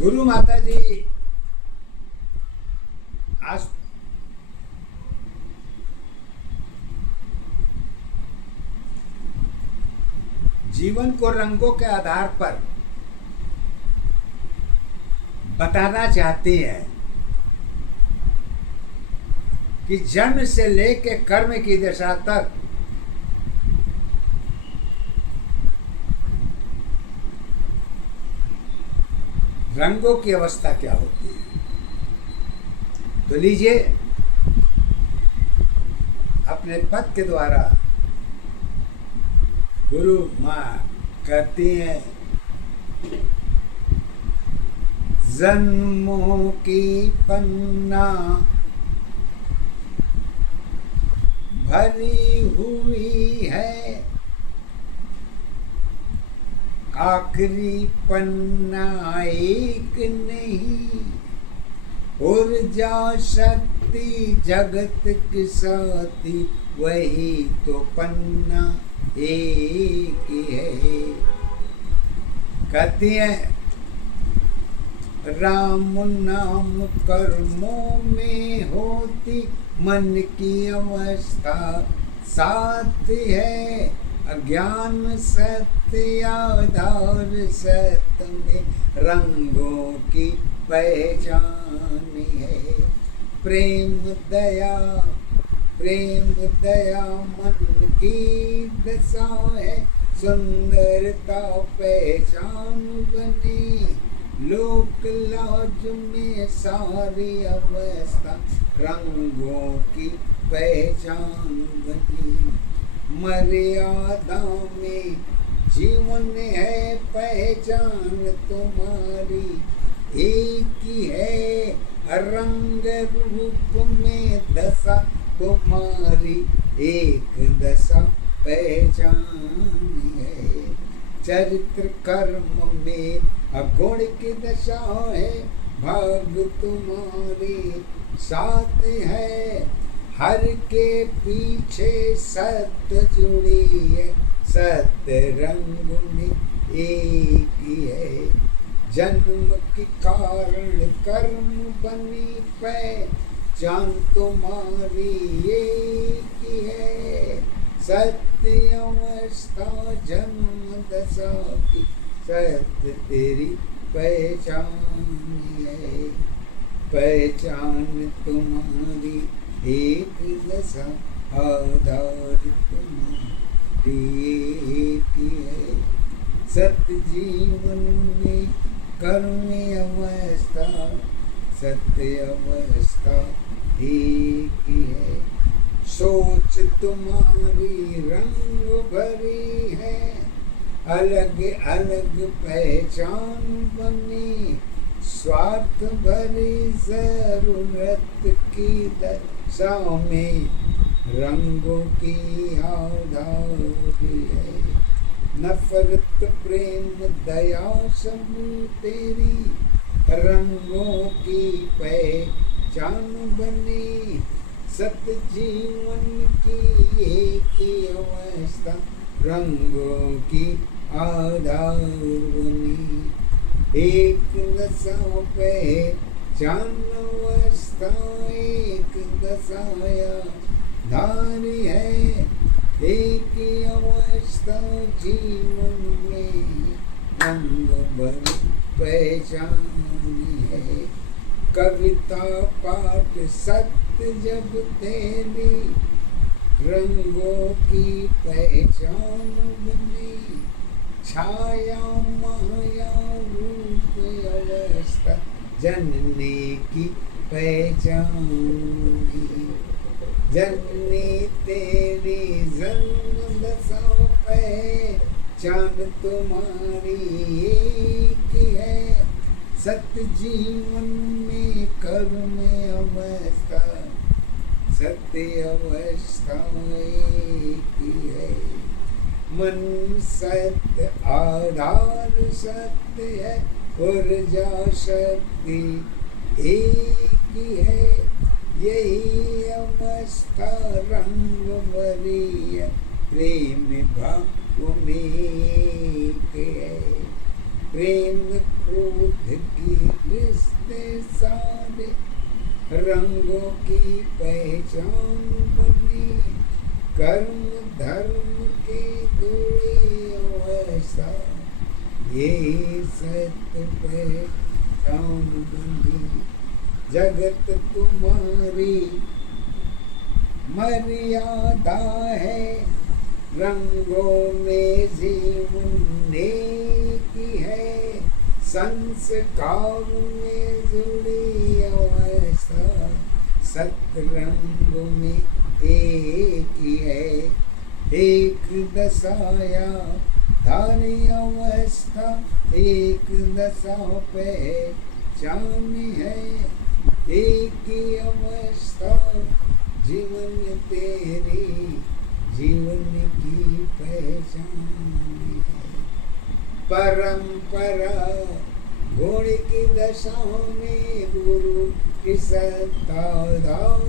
गुरु माता जी आज जीवन को रंगों के आधार पर बताना चाहती हैं कि जन्म से लेके कर्म की दशा तक रंगों की अवस्था क्या होती है। तो लीजिए अपने पद के द्वारा गुरु माँ कहती हैं, जन्मों की पन्ना भरी हुई है, आखिरी पन्ना एक नहीं, ऊर्जा शक्ति जगत की साथी वही तो पन्ना एक ही है। कहती है, राम नाम कर्मों में होती मन की अवस्था साथ है, अज्ञान सत्य आधार सत्य में रंगों की पहचान है। प्रेम दया मन की दशा है, सुंदरता पहचान बनी, लोक लाज में सारी अवस्था रंगों की पहचान बनी। मर्यादा में जीवन है, पहचान तुम्हारी एक ही है, रंग रूप में दशा तुम्हारी एक दशा पहचान है। चरित्र कर्म में अगुण की दशा है, भाग तुम्हारी साथ है, हर के पीछे सत्य जुड़ी है, सत्य रंग में एक ही है। जन्म के कारण कर्म बनी पहचान तुम्हारी एक ही है, सत्य अवस्था जन्म दशा की सत्य तेरी पहचान है। पहचान तुम्हारी एक दशा आधार तुम्हारी एक ही है, सत्य जीवन में कर्म अवस्था सत्य अवस्था एक ही है। सोच तुम्हारी रंग भरी है, अलग अलग पहचान बनी, स्वार्थ भरी जरूरत की दशा में रंगों की आधारी है। नफरत प्रेम दया सब तेरी रंगों की पहचान बनी, सत्य जीवन की एक ही अवस्था रंगों की आधार बनी। एक दशा पहचान अवस्था एक दशाया धारी है, एक ही अवस्था जीवन में रंग भरी पहचान है। कविता पाठ सत्य जब तेरी रंगों की पहचान बनी, छाया माया रूप अवस्था जनने की पहचान, जननी तेरी जन्म दशा पहचान तुम्हारी एक है, सत्य जीवन में कर्म अवस्था सत्य अवस्था एक ही है। मन सत्य आधार सत्य है, ऊर्जा शक्ति एक ही है, यही अवस्था रंग भरी है, प्रेम भाव में एक है। प्रेम क्रोध की रंगों की पहचान बनी, कर्म धर्म की दूरी अवस्था, यही सत्य पहचान बनी। जगत तुम्हारी मर्यादा है, रंगों में जीवन नेकी है, संस्कार में जुड़ी अवस्था, सतरंग में एक ही है, एक दशाया धारी अवस्था, एक दशा पहचान है, एक ही अवस्था जीवन तेरी, जीवन की पहचान है। परंपरा गुण की दशा में गुरु की सत्ताधार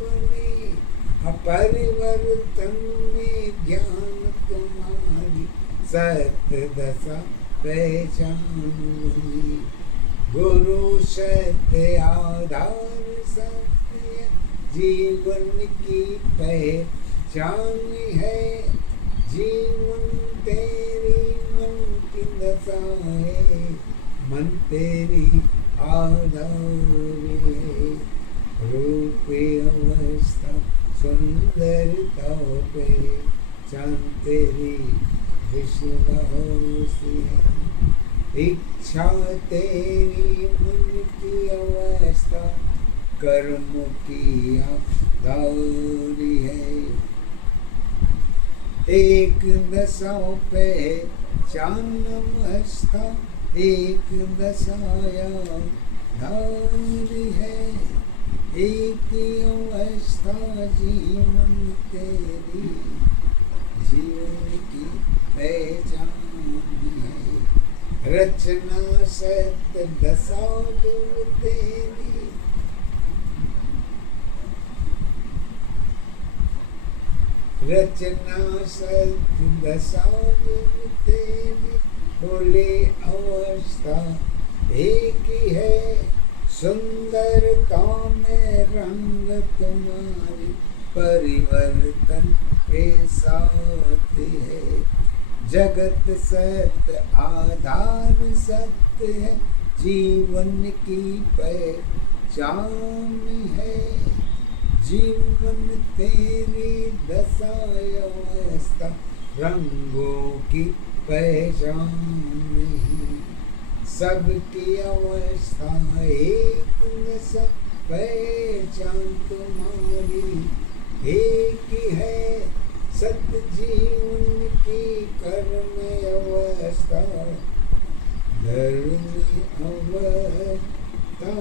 बने, अपरिवर्तन में ज्ञान तुम्हारी सत्य दशा पहचान बनी। गुरु सत्य आधार सत्य जीवन की पहचान है, जीवन तेरी मन की दशा है, मन तेरी आधार है। रूप अवस्था सुंदरता पहचान तेरी विश्वास है, इच्छा तेरी मन की अवस्था कर्म की आधारी है। एक दशा पहचान अवस्था, एक दशाया धारी है, एक अवस्था जीवन तेरी, जीवन की पहचान है। रचना सत्य दशा गुरु तेरी, रचना सत्य दशा गुरु तेरी, बोले अवस्था एक ही है, सुंदरता में रंग तुम्हारी परिवर्तन के साथ है। जगत सत्य आधार सत्य है, जीवन की पहचान है, जीवन तेरी दशा अवस्था रंगों की पहचान नहीं। सबकी अवस्था एक नशा पहचान तुम्हारी एक ही है, सत्य जीवन की कर्म अवस्था धर्म अवस्था